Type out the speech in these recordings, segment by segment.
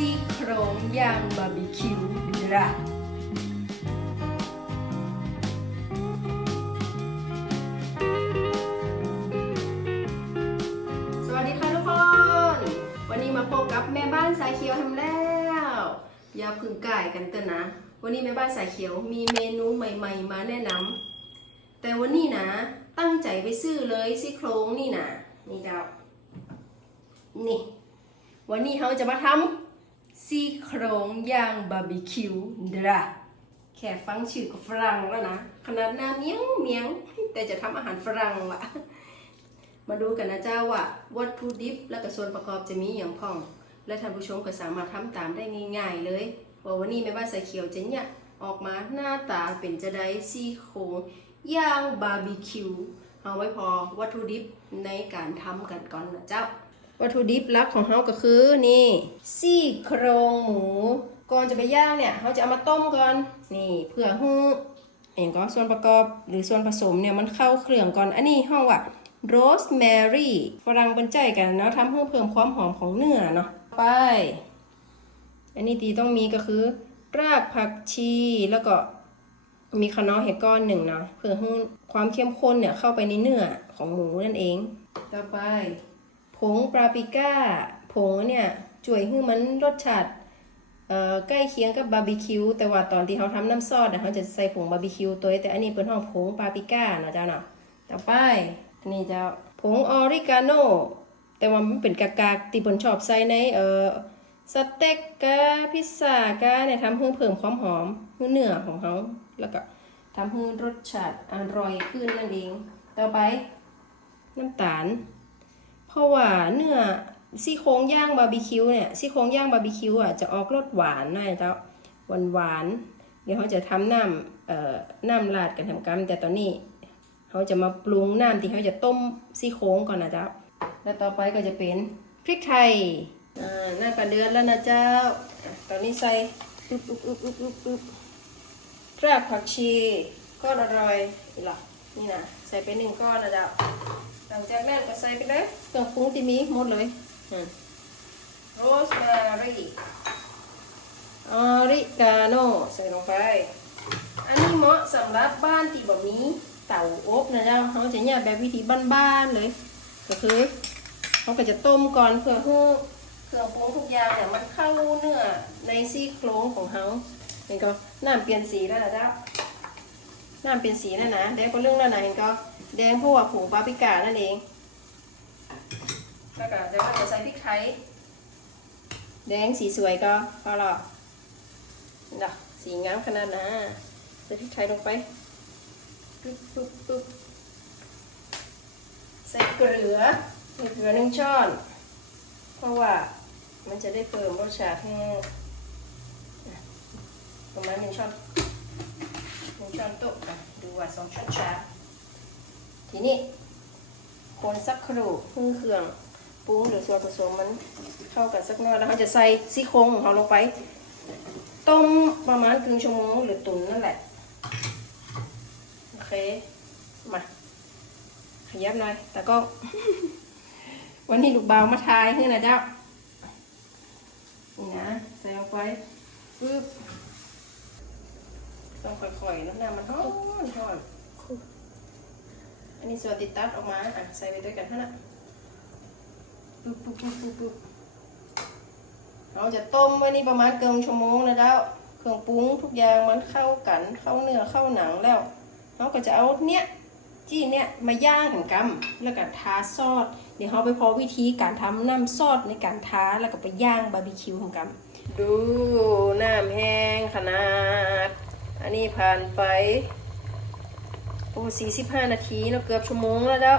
ซี่โครงย่างบาร์บีคิวระสวัสดีค่ะทุกคน วันนี้มาพบกับแม่บ้านสายเขียวทำแล้ว อย่าพึ่งก่ายกันเถอนะ วันนี้แม่บ้านสายเขียวมีเมนูใหม่ๆ มาแนะนำแต่วันนี้นะ ตั้งใจไปซื้อเลยซี่โครงนี่นะนี่เจ้านี่วันนี้เขาจะมาทำ ซี่โครงย่างบาร์บีคิวดราแค่ฟังชื่อก็ฝรั่งแล้วนะ ขนาดหน้าเมียงเมียง แต่จะทำอาหารฝรั่งละมาดูกันนะเจ้าว่าวัตถุดิบและก็ส่วนประกอบจะมีอย่างพ่อง และท่านผู้ชมก็สามารถทำตามได้ง่าย ๆ เลย ว่าวันนี้แม่บ้านสายเขียวจะเนี่ยออกมาหน้าตาเป็นจะได้ซี่โครงย่างบาร์บีคิวเอาไว้พอวัตถุดิบในการทำกันก่อนนะเจ้า วัตถุดิบหลักของเราก็คือนี่ซี่โครงหมู ก่อนจะไปย่างเนี่ยเราจะเอามาต้มก่อนนี่เพื่อให้อย่างก็ส่วนประกอบหรือส่วนผสมเนี่ยมันเข้าเครื่องก่อนอันนี้ห้องว่าโรสแมรี่ฝรั่งเป็นใจกันเนาะทำให้เพิ่มความหอมของเนื้อเนาะไป อันนี้ตีต้องมีก็คือ รากผักชีแล้วก็มีคะน้าเห็ดก้อนหนึ่งเนาะเพื่อให้ความเข้มข้นเนี่ยเข้าไปในเนื้อของหมูนั่นเอง ต่อไป ผงปาปริก้า ผงเนี่ยช่วยให้มันรสชาติใกล้เคียงกับบาร์บีคิวแต่ว่าตอนที่เขาทำน้ำซอสนะเขาจะใส่ผงบาร์บีคิวตัวแต่อันนี้เป็นห้องผงปาปริก้านะเจ้าเนาะต่อไปอันนี้เจ้าผงออริกาโนแต่ว่ามันเป็นกากากๆที่บนชอบใส่ในเออสเต็กกะพิซซ่ากะเนี่ยทำให้เพิ่มความหอมให้เนื้อของเขาแล้วก็ทำให้รสชาติอร่อยขึ้นนั่นเอง ต่อไป น้ำตาล เพราะว่าเนื้อซี่โครงย่างบาร์บีคิวเนี่ยซี่โครงย่างบาร์บีคิวอะจะออกรสหวานหน่อยเจ้าหวานหวานเดี๋ยวเขาจะทำน้ำเอ่อน้ำราดกันทำกันแต่ตอนนี้เขาจะมาปรุงน้ำที่เขาจะต้มซี่โครงก่อนนะเจ้าแล้วต่อไปก็จะเป็นพริกไทยอ่าหน้าปลาเดือนแล้วนะเจ้า ตอนนี้ใส่อุ๊บอุ๊บอุ๊บอุ๊บอุ๊บอุ๊บรากผักชีก้อนอร่อยนี่ล่ะนี่นะใส่ไปหนึ่งก้อนนะเจ้า หลังจากนั้นก็ใส่ไปเลยเครื่องปรุงที่มีหมดเลยโรสแมรี่ออริกาโนใส่ลงไป อันนี้เหมาะสำหรับบ้านที่บ่มีเตาอบนะเจ้าเขาจะเนี่ยแบบวิธีบ้านๆเลย ก็คือเขาก็จะต้มก่อนเพื่อให้เครื่องปรุงทุกอย่างเนี่ยมันเข้าเนื้อในซี่โครงของเขาเห็นก็น้ำเปลี่ยนสีแล้วนะเจ้าน้ำเป็นสีนั่นนะแดงก็เรื่องนั่นนะเห็นก็ แดงเพราะว่าผงปาปริก้านั่นเองแล้วก็จะก็จะใส่พริกไทยแดงสีสวยก็พอหรอกน่ะสีงามขนาดนะใส่พริกไทยลงไปปึ๊บปึ๊บปึ๊บใส่เกลือใส่เกลือหนึ่งช้อน เพราะว่ามันจะได้เพิ่มรสชาติให้อะประมาณหนึ่งช้อนหนึ่งช้อนโต๊ะอะดูว่าสองช้อนชา ทีนี้คนสักครู่พึ่งเครื่องปรุงหรือส่วนผสมมันเข้ากันสักหน่อยแล้วเราจะใส่ซี่โครงของเราลงไป ต้มประมาณครึ่งชั่วโมงหรือตุ๋นนั่นแหละ โอเค มา ขยับหน่อย แต่ก็ วันนี้ลูกเบามาทายให้นะเจ้า นี่นะ ใส่ลงไปปึ๊บต้องค่อยๆน้ำหน้ามันร้อนร้อน อันนี้ส่วนติดตัดออกมาอะใส่ไปด้วยกันเท่านั้นปุ๊บปุ๊บปุ๊บปุ๊บปุ๊บเราจะต้มไว้นี่ประมาณเกินชั่วโมงนะแล้วเครื่องปรุงทุกอย่างมันเข้ากันเข้าเนื้อเข้าหนังแล้วเราก็จะเอาเนี้ยจี้เนี้ยมาย่างถึงกำแล้วก็ทาซอสเดี๋ยวเราไปพอวิธีการทำน้ำซอสในการทาแล้วก็ไปย่างบาร์บีคิวของกำดูน้ำแห้งขนาด อันนี้ผ่านไป โอ้สี่สิบห้านาทีเนาะเกือบชั่วโมงแล้วแล้ว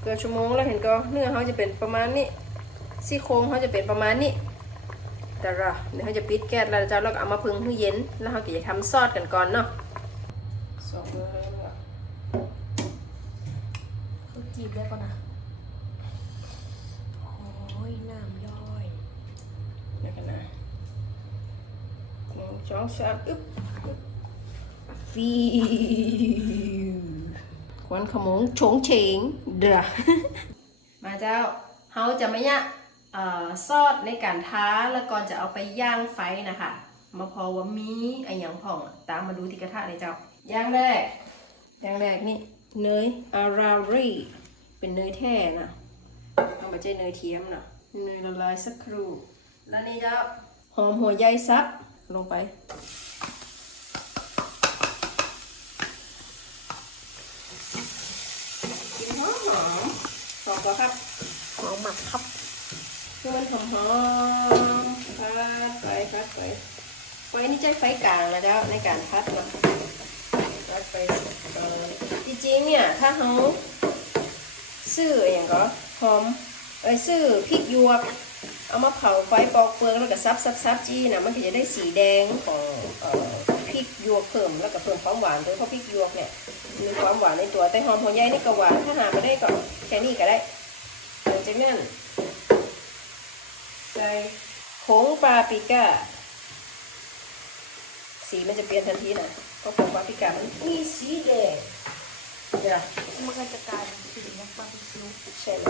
เกือบชั่วโมงแล้วเห็นก็เนื้อเขาจะเป็นประมาณนี้ซี่โครงเขาจะเป็นประมาณนี้แต่ละเดี๋ยวเขาจะปิดแก๊สแล้วเจ้าแล้วก็เอามาพึ่งให้เย็น แล้วเขาก็จะทำซอสกันก่อนเนาะสองมือเลยเนาะเขาจีบได้ก่อนนะโอ้ยน้ำย่อยเดี๋ยวกันนะหนึ่งสองสามอึ๊บอึ๊บ ฟิควันขมงโฉงเฉงเด้อมาเจ้าเขาจะไม่ยะซอสในการท้าแล้วก่อนจะเอาไปย่างไฟนะคะมาพอว่ามีไอหยังผ่องตามมาดูที่กระทะเลยเจ้าย่างแรกย่างแรกนี่เนยอารารีเป็นเนยแท้นะเอามาใจเนยเทียมนะเนยละลายสักครู่แล้วนี่เจ้าหอมหัวใยซับลงไป กินหอมหอม หอมกว่าครับหอมหมักครับคือมันหอมหอมพัดไปพัดไปไฟนี่ใช้ไฟกลางนะเจ้าในการพัดเนาะพัดไปเอ่อจริงๆเนี่ยถ้าเขาซื้ออย่างก็หอมเอ้ยซื้อพริกหยวกเอามาเผาไฟปอกเปลือกแล้วก็ซับซับซับจี้นะมันก็จะได้สีแดงของเอ่อพริกหยวกเพิ่มแล้วก็เพิ่มความหวานด้วยเพราะพริกหยวกเนี่ย มีความหวานในตัว แต่หอมหัวใหญ่นี่ก็หวานถ้าหาไม่ได้ก็แค่นี้ก็ได้หลังจากนั้นใส่ผงปาปริก้า สีมันจะเปลี่ยนทันทีนะเพราะผงปาปริก้ามันมีสีแดงเดี๋ยวมันก็จะกลายเป็นสีนักบาร์บีคิวใช่ไหม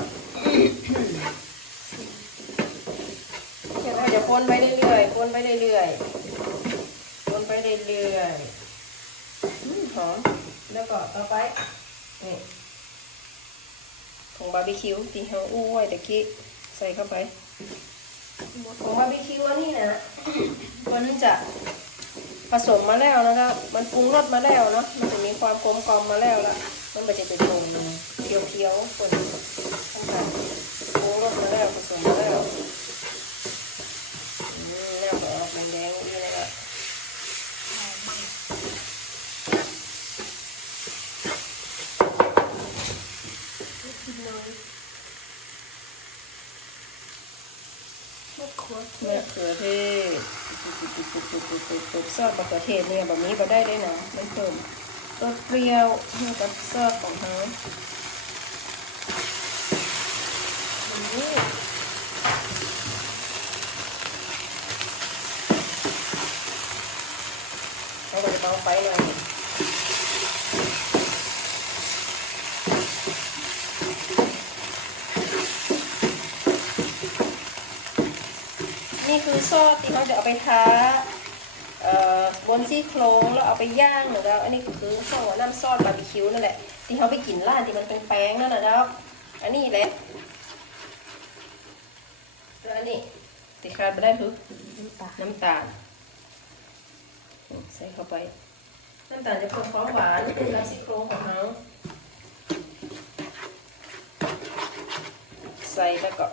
เดี๋ยวเราจะคนไปเรื่อยๆคนไปเรื่อยๆคนไปเรื่อยๆอืมหอม แล้วก็ต่อไปนี่ผงบาร์บีคิวที่เราอู้ไว้ตะกี้ใส่เข้าไปผงบาร์บีคิวอันนี้นะมันจะผสมมาแล้วนะครับ มันปรุงรสมาแล้วเนาะ มันจะมีความกลมกล่อมมาแล้วละมันมันจะเป็นนมเคี้ยวๆคนทั้งกันปรุงรสมาแล้วผสมมาแล้วอืมแล้วก็ออกแดงๆนี่นะครับ หอมมากไม่กินเลยมะเขือเทมะศเขือเทศซอสมะเขือเทศเนี่ยแบบนี้ก็ได้ได้นะมันเพิ่มรสเปรี้ยวให้กับซอสของเขานี่เขาก็จะเบาไฟหน่อย ทอซอสที่เขาจะเอาไปทาบนซี่โครงแล้วเอาไปย่างเหมือนกันอันนี้คือข้าวน้ำซอสบาร์บีคิวนั่นแหละที่เขาไปกินร้านที่มันเป็นแป้งนั่นแหละครับอันนี้แหละแล้วอันนี้ติขาดไปได้คือน้ำตาลน้ำตาลใส่เข้าไปน้ำตาลจะเพิ่มความหวานกับซี่โครงของเขาใส่แล้วก็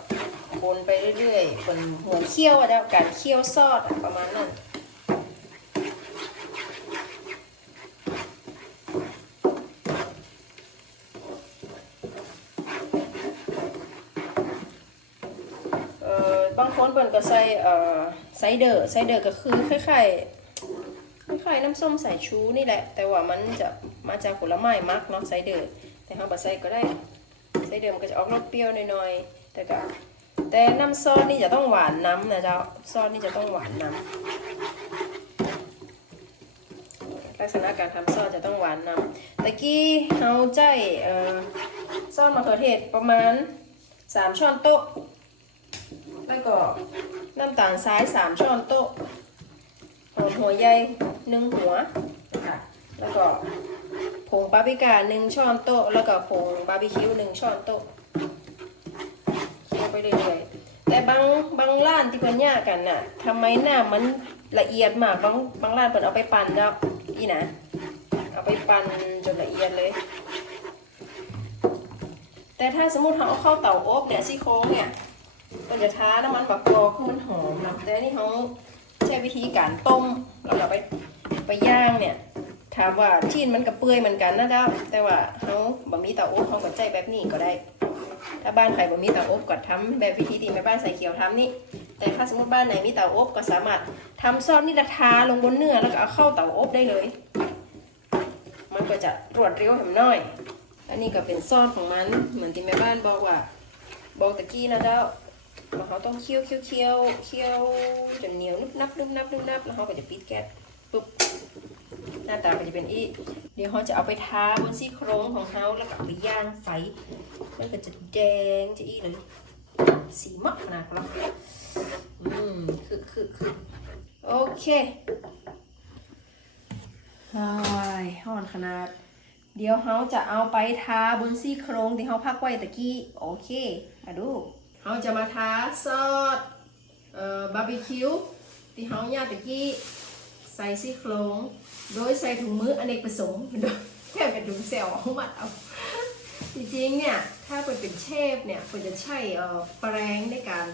คนไปเรื่อยๆคนเหมือนเคี่ยวอะเจ้าการเคี่ยวซอสประมาณนั้นเอ่อบางคนเปิ่นก็ใส่เอ่อไซเดอร์ไซเดอร์ก็คือคล้ายๆคล้ายๆน้ำส้มสายชูนี่แหละ แต่ว่ามันจะมาจากผลไม้มักเนาะไซเดอร์ แต่เขาบ่ใส่ก็ได้ไส้เดิมก็จะออกรสเปรี้ยวหน่อยๆแต่ก็ แต่น้ำซอสนี่จะต้องหวานน้ำนะเจ้าซอสนี่จะต้องหวานน้ำลักษณะการทำซอสจะต้องหวานน้ำตะกี้เราใจเอ่อซอสมะเขือเทศประมาณ 3 ช้อนโต๊ะ แล้วก็น้ำตาลทราย 3 ช้อนโต๊ะหอมหัวใยหนึ่งหัวนะคะแล้วก็ผงปาปริก้าหนึ่งช้อนโต๊ะ แล้วก็ผงบาร์บีคิวหนึ่งช้อนโต๊ะ ไปเรื่อยๆแต่บางบางร้านที่เพิ่นย่ากันน่ะทำไมหน้ามันละเอียดมากบางบางร้านเพิ่นเอาไปปั่นแล้วอีนะเอาไปปั่นจนละเอียดเลย แต่ถ้าสมมติเขาเอาเข้าเตาอบเนี่ยซี่โครงเนี่ยก็จะท้าน้ำมันบักกอคือมันหอมนะแต่นี่เขาใช้วิธีการต้มแล้วก็ไปไปย่างเนี่ย ถามว่าชิ้นมันกับเปื่อยเหมือนกันนะเจ้าแต่ว่าเขาบ่มีเตาอบเขาก็ใจแบบนี้ก็ได้ ถ้าบ้านใครบ่มีเตาอบก็ทำแบบวิธีที่แม่บ้านใส่เขียวทำนี่แต่ถ้าสมมติบ้านไหนมีเตาอบก็สามารถทำซอสนี่ละทาลงบนเนื้อแล้วก็เอาเข้าเตาอบได้เลย มันก็จะรวดเร็วแหมน้อย อันนี้ก็เป็นซอสของมันเหมือนที่แม่บ้านบอกว่าบอกตะกี้นะเจ้าว่าเขาต้องเคี่ยวเคี่ยวเคี่ยวเคี่ยวจนเหนียวนุบนับนุบนับนุบนับแล้วเขาก็จะปิดแก๊สปุ๊บ หน้าตาก็จะเป็นอีเดี๋ยวเขาจะเอาไปทาบนซี่โครงของเขาแล้วก็ไปย่างไฟมันก็จะแดงจะอีเลยสีมักขนาดเราอืมคือคือคือโอเคไอ้ยห่อนขนาด เดี๋ยวเราจะเอาไปทาบนซี่โครงที่เราพักไว้ตะกี้โอเคมาดูเราจะมาทาซอสเอ่อบาร์บีคิวที่เราย่างตะกี้ ใส่ซี่โครงโดยใส่ถุงมืออเนกประสงค์แค่เป็นถุงเซลล์เอามัดเอาจริงๆเนี่ยถ้าเปิดเป็นเชฟเนี่ยเปิดจะใช้แปรงในการ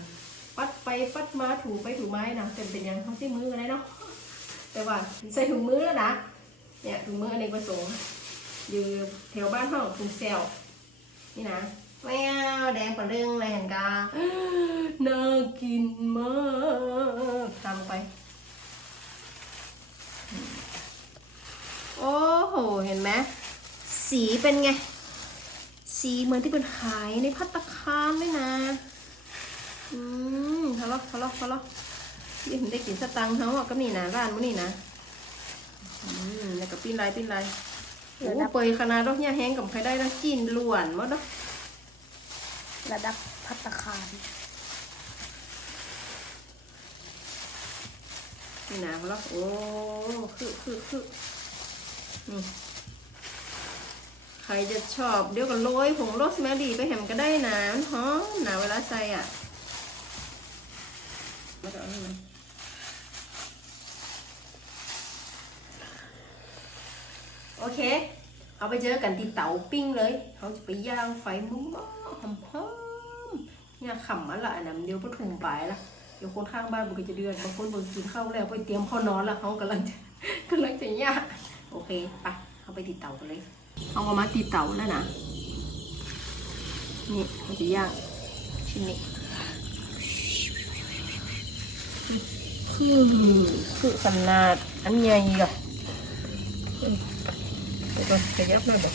ปัดไปปัดมาถูไปถูไม้นะแต่เป็นยังเขาใช้มือกันได้เนาะแต่ว่าใส่ถุงมือแล้วนะเนี่ยถุงมืออเนกประสงค์อยู่แถวบ้านห้องถุงเซลล์นี่นะแววแดงประเรื่องอะไรเห็นกาน่ากินมากทำไป โอ้โห เห็นไหมสีเป็นไง สีเหมือนที่เป็นขายในพัตตาคารเลยนะ อืมทะเลาะทะเลาะทะเลาะยังได้กินสตังค์เขาอะก็นี่นะร้านมันนี่นะอืมแล้วก็ปิ้นลายปิ้นลายโอ้เปยขนาดดอกเนี่ยแห้งกับใครได้นะจีนล้วนหมดเนาะระดับพัตตาคารนี่นะแล้วโอ้คือคือคือ นี่ใครจะชอบเดี๋ยวก็โรยผงโรสแมรี่ไปแหมก็ได้นะมันหอมนะเวลาใส่อะมาเอานี่มันโอเค เอาไปเจอกันที่เตาปิ้งเลยเขาจะไปย่างไฟมุ้งหอมหอมๆเนี่ยขำมันละอันนั้นเดี๋ยวปทุมไปละเดี๋ยวคนข้างบ้านมันก็จะเดือนบางคนบิ่งกินข้าวแล้วไปเตรียมข้าวนอนล้วเขากำลังจะกำลังจะย่าง เคไปเขาไปติดเตากันเลยเอามาติดเตาแล้วนะนี่เขาจะย่างชิ้นนี้คือคือขนาดอันใหญ่อะเอ้ยเดี๋ยวก่อนจะยับหน่อยบอก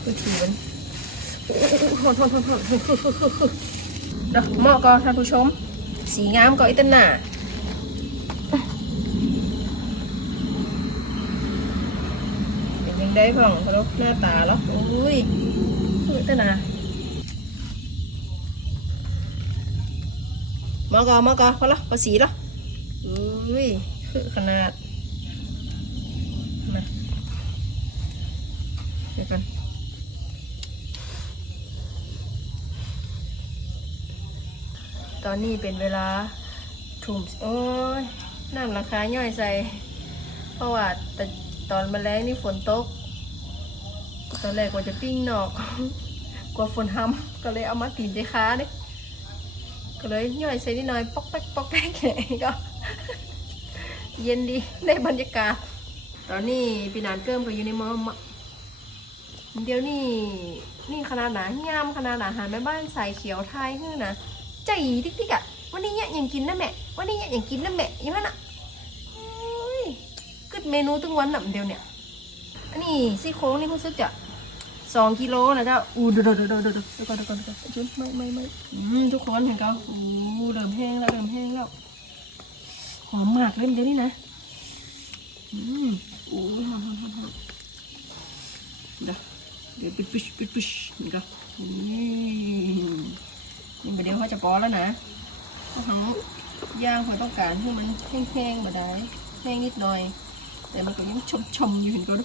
คือถือมันโอ้โหทนทนทนทนเดี๋ยวเหมาะก็ท่านผู้ชม สีงามก็อีตันหน่าเป็นยัง ได้พ่องเขาหน้าตาแล้วอุ้ยคือตันหน่ามาก่อนมาก่อนพอละพอสีแล้วอุ้ยคือขนาดมาเดี๋ยวกันตอนนี้เป็นเวลาทุ่มโอ้ยน้ำราคาย่อยใส่ เพราะว่าแต่ตอนมาแรงนี่ฝนตก ตอนแรกว่าจะปิ้งนอกกลัวฝนทำก็เลยเอามาตีนใจค้าเนี่ยก็เลยย่อยใส่นิดหน่อยปอกแป๊กปอกแป๊กแค่นี้ก็ เย็นดีได้บรรยากาศ ตอนนี้พี่นานเกิมก็อยู่ในมอมะเดี๋ยวนี้นี่ขนาดหนายามขนาดหนาหาแม่บ้านใส่เขียวไทยขึ้นนะใจติ๊กติ๊กอะวันนี้เนี่ยยังกินนะแม่วันนี้เนี่ยยังกินนะแม่ยังนั้นอะโอ้ยกึดเมนูตึงวันหนำเดียวเนี่ยอันนี้ซี่โครงนี่รู้สึกจะ สองกิโลนะเจ้าอู้เดี๋ยวเดี๋ยวเดี๋ยวเดี๋ยวเดี๋ยวเดี๋ยวก่อนดี๋ยวก่อนดี๋ยวก่อนจุนไม่ไม่ไม่ทุกคนเห็นก็อู้เริ่มแห้งแล้วเริ่มแห้งแล้วหอมมากเลยเดียวนี้นะอืมอู้หอมหอมหอมหอมเดี๋ยวเดี๋ยวปิดปิดปิดปิดเห็นก็นี่นี่ประเดี๋ยวเขาจะปอแล้วนะเขาย่างเขาต้องการให้มันแห้งๆมาได้แห้งนิดหน่อย แต่มันก็ยังชมๆอยู่เห็นก็ดู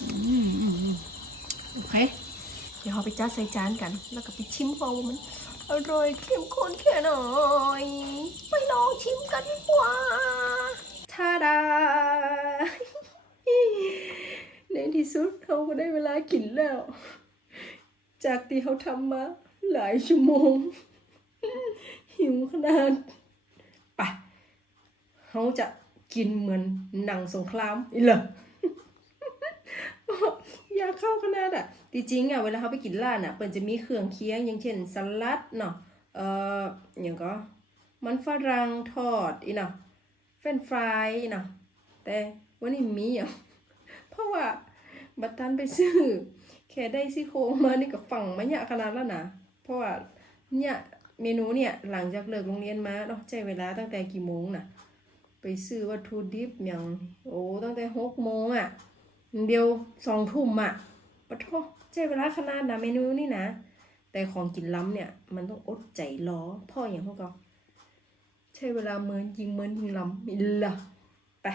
อืมอืมอืม โอเค เดี๋ยวเราไปจ้าใส่จานกัน แล้วก็ไปชิมว่ามันอร่อยเข้มข้นแค่ไหนไปลองชิมกันดีกว่าทาดา ในที่สุดเขาก็ได้เวลากินแล้ว จากที่เขาทำมาหลายชั่วโมง หิวขนาดไปเขาจะกินเหมือนหนังสงครามอีเหรอ อยากเข้าขนาดอะจริงๆอะเวลาเขาไปกินร้านอะเปิ่นจะมีเครื่องเคียงอย่างเช่นสลัดเนาะเอ่ออย่างก็มันฝรั่งทอดอีเนาะเฟรนฟรายอีเนาะแต่วันนี้มีอะเพราะว่าบัตตันไปซื้อแค่ได้ซี่โครงมานี่ก็ฝั่งมาเนี่ยขนาดแล้วนะเพราะว่าเนี่ยเมนูเนี่ยหลังจากเลิกโรงเรียนมาเนาะใช้เวลาตั้งแต่กี่โมงน่ะไปซื้อวัตถุดิบอย่างโอ้ตั้งแต่หกโมงอะ เดียวสองทุ่มอะปะโทใช้เวลาขนาดนะเมนูนี่นะ แต่ของกินล้ำเนี่ย มันต้องอดใจรอพ่ออย่างพวกเราใช้เวลาเมินยิงเมินยิงล้ำมิละไป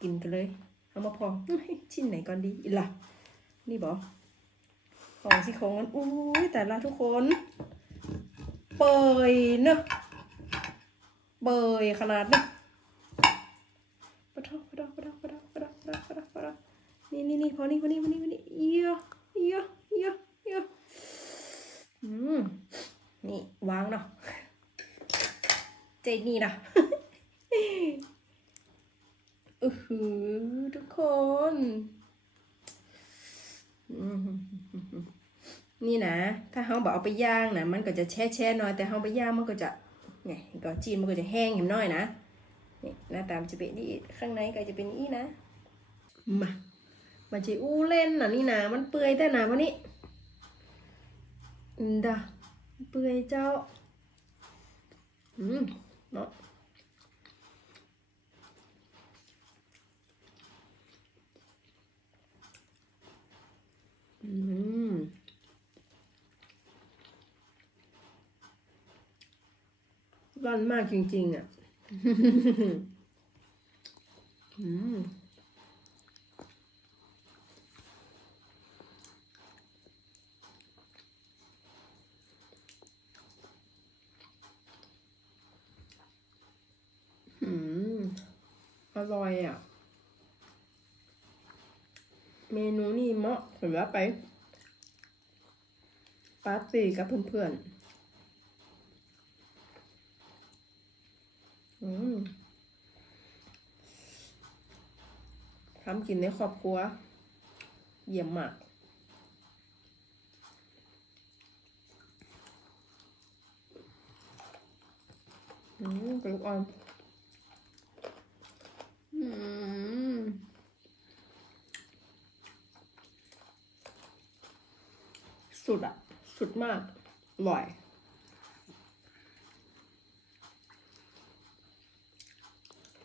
กินกันเลยเอามาพอชิ้นไหนก่อนดีอีละนี่บอของซี่โครงมันอุ้ยแต่ละทุกคน เปยเนอะเปยขนาดนี้ปะทอปะทปะทอปะทปะทอกปะท อกปะทอกปะทอกนี่นี่นี่พอนี่พอนี่พอนี่พอนี่เยอะเยอะเยอะเยอะอืมนี่วางเนาะเจนี่นะอือหือทุกคนอืมนี่นะ ถ้าเขาบอกเอาไปย่างนะมันก็จะแช่แช่หน่อยแต่เขาไปย่างมันก็จะไงก็จีนมันก็จะแห้งอยู่หน่อยนะนี่หน้าตามจะเป็นนี่ข้างในก็จะเป็นนี่นะ มามันจะอู้เล่นน่ะนี่นะมันเปื่อยแต่หนาวันนี้อืมดาเปื่อยเจ้า อืมเนาะอืมร้อนมากจริงๆอะ อืมอืม อ ร่อยอะ เมนูนี่เหมาะสำหรับไปปาร์ตี้กับเพื่อนๆ อืมทำกินในครอบครัว เยี่ยมมากอืมกระดูกอ่อนอืม สุดอะสุดมากอร่อย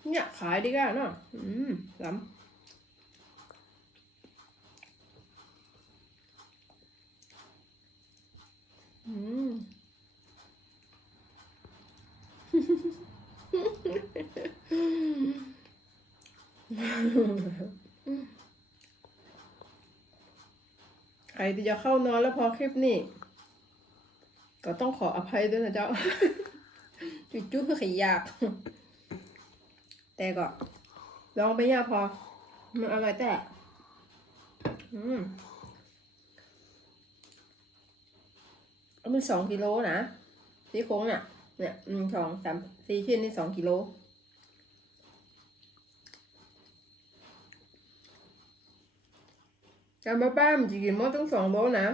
เนี่ย ขายดีกันเนาะอืมล้ำอืม ใครที่จะเข้านอนแล้วพอคลิปนี้ ก็ต้องขออภัยด้วยนะเจ้า จุ๊ๆคือขยาก แต่ก็ ลองไปย่าพอ มันอร่อยแต่ อืมมันสองกิโลนะซี่โครงเนี่ยเนี่ยสองสามสี่ชิ้นนี่สองกิโล การบ้าป้ามจะกินมดตั้งสองโลนะ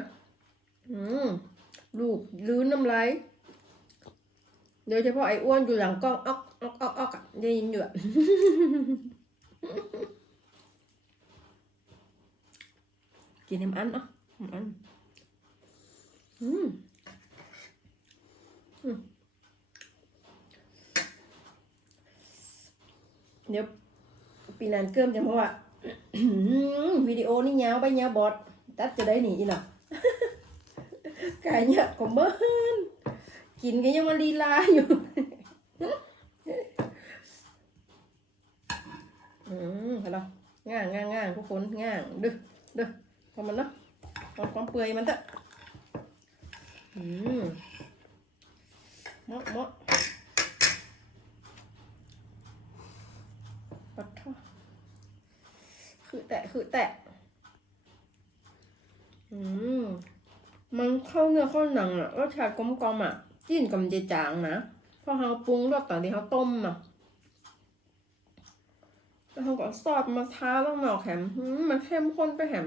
อืมลูกลื้นน้ำลายโดยเฉพาะไอ้อ้วนอยู่หลังกล้องอ๊อกอ๊อกอ๊อกออกอะได้ยินอยู่อะกินน้ำอันเนาะน้ำอันอืมอืมเดี๋ยวปีนันเกิมจะเพราะว่า วิดีโอนี่ยาวไปยาวบอดตัดจะได้หนีอีหน่ะกายเนี่ยก็เบิ้นกินก็ยังมาลีลาอยู่อืมเห็นหรอง่างง่างง่างทุกคนง่างดึดึพอมันเนาะพอความเปื่อยมันเถอะอืมเมาะเมาะปัดท่อ คือแตะคือแตะ อืม มันเข้าเนื้อเข้าหนังอะรสชาติกลมกลอมอะจิ้นกับเจจางนะพราะเขาปรุงรสต่างที่เขาต้มอะแล้วเขาก็ซอสมาทาบ้างหน่อแหมอืมมันเข้มข้นไปแหม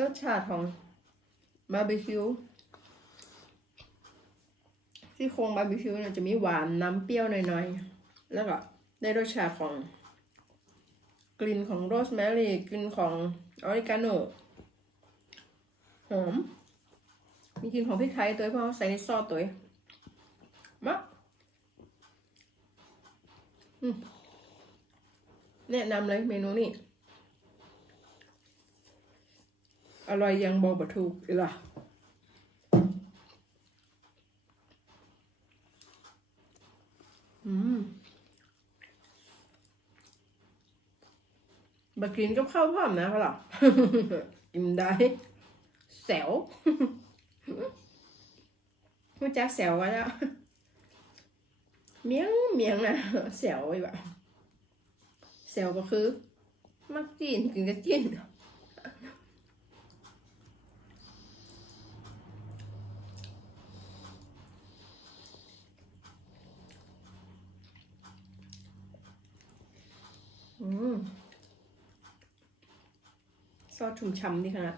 รสชาติของบาร์บีคิวที่โครงบาร์บีคิวเนี่ยจะมีหวานน้ำเปรี้ยวหน่อยๆ แล้วก็ได้รสชาติของ กลิ่นของโรสแมรี่กลิ่นของออริกาโนหอม มีกลิ่นของพริกไทยตัวเพราะใส่ในซอสตัวมะแนะนำเลยเมนูนี้ อร่อยยังบอกบถูกอีหล่ะอืม บกินกับข้าวพร้อมนะเขาหรออิ่มได้แสวรู้จักแสววะเนี่ยเมียงเมียงนะแสวไอ้แบบแสวก็คือ มักจีนกินกับจีนอืมซอส ชุ่มฉ่ำดีขนาด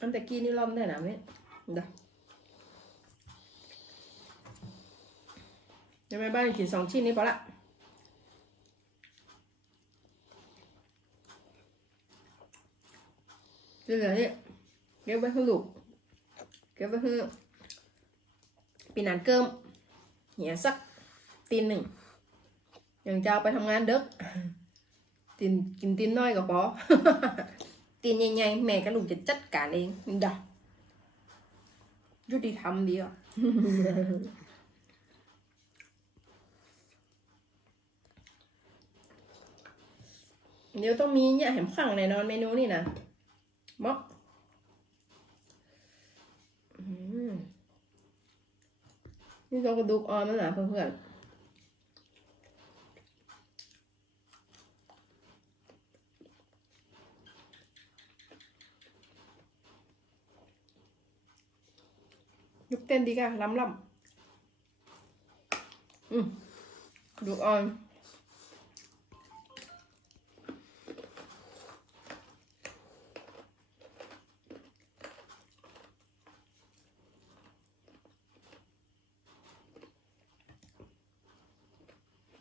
อันตะกี้นี่ล้อมได้นะเนี่ยด้อเดี๋ยวแม่บ้านกินสองชิ้นนี้พอละเหลือเนี่ยเก็บไว้ให้ลูกเก็บไว้ให้ปีนานเกิมเหี่ยสัก ตีนหนึ่งอย่างเจะเอาไปทำงานเด็กตีนกินตีนน้อยก็พอตีนใหญ่ๆแม่กับลูกจะจัดการเองเด้อยุติธรรมดีอะเดี๋ยวต้องมีเนี่ยแหมขังแน่นอนเมนูนี่นะม็อกนี่ตัวกระดูกอ่อนมันนะเพื่อนๆ ยุกเต้นดีก่ะล้ำล้ำอืมดูอ่อน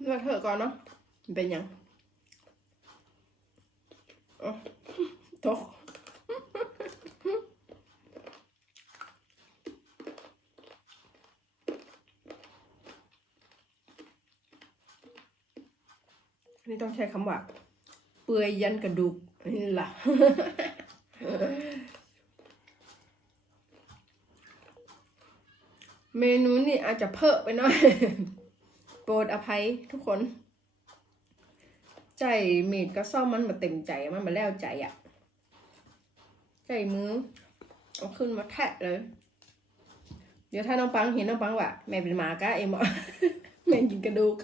นวดเถอะก่อนเนาะเป็นยังอ๋อตกอันนี้ ต้องใช้คำว่า เปื่อยยันกระดูกนี่ล่ะเมนูนี่อาจจะเพิ่มไปหน่อย โปรดอภัยทุกคน ใจมีดก็ซ่อมมันมาเต็มใจมันมาแล้วใจอะ่ะ ใจมือเอาขึ้นมาแทะเลย เดี๋ยวถ้าน้องปังเห็นน้องปังว่าแม่เป็นหมากะเอ็มอะแม่กินกระดูก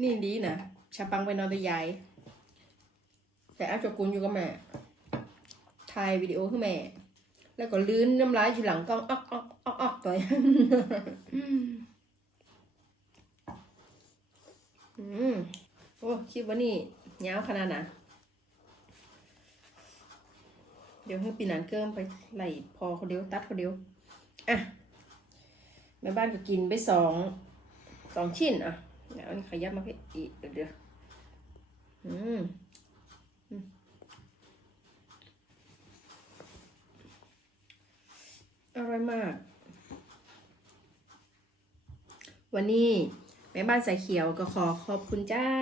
นี่ดีนะชาปังไปนอนตัวยายแต่อาจจะกุนอยู่กับแม่ถ่ายวิดีโอให้แม่ แล้วก็ลื่นน้ำลายอยู่หลังกล้องอ๊อกอ๊อกอ๊อกอ๊อกตัวอืมโอ้คลิปวันนี้ยาวขนาดน่ะเดี๋ยวให้ปีนันเกิมไปไหลพอคนเดียวตัดคนเดียว อะแม่บ้านก็กินไปสองสองชิ้นอะ เดี๋ยวอันนี้ขยับมาให้อีกเดี๋ยวเด้อืมอร่อยมาก วันนี้แม่บ้านสายเขียวก็ขอขอบคุณเจ้า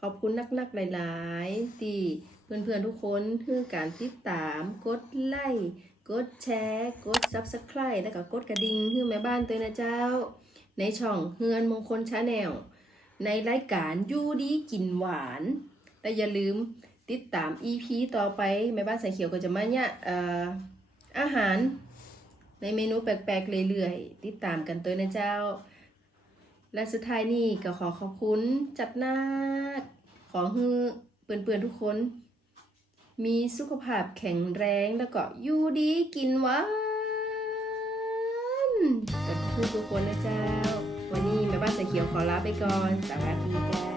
ขอบคุณนักๆหลายๆที่เพื่อนๆทุกคนเพื่อการติดตาม กดไลค์กดแชร์ กด Subscribe แล้วก็กดกระดิ่งให้แม่บ้านตัวนะเจ้า ในช่องเฮือนมงคลชาแนลในรายการยูดีกินหวานและอย่าลืมติดตาม EP ต่อไปแม่บ้านสายเขียวก็จะมาเนี่ยออาหารในเมนูแปลกๆเรื่อยๆ ติดตามกันตัวนะเจ้า และสุดท้ายนี่ก็ขอขอบคุณจัดหน้าขอให้เปื่อนๆทุกคน มีสุขภาพแข็งแรงแล้วก็อยู่ดีกินหวาน กันคู่ทุกคนนะเจ้า วันนี้แม่บ้านสายเขียวขอลาไปก่อน สวัสดีเจ้า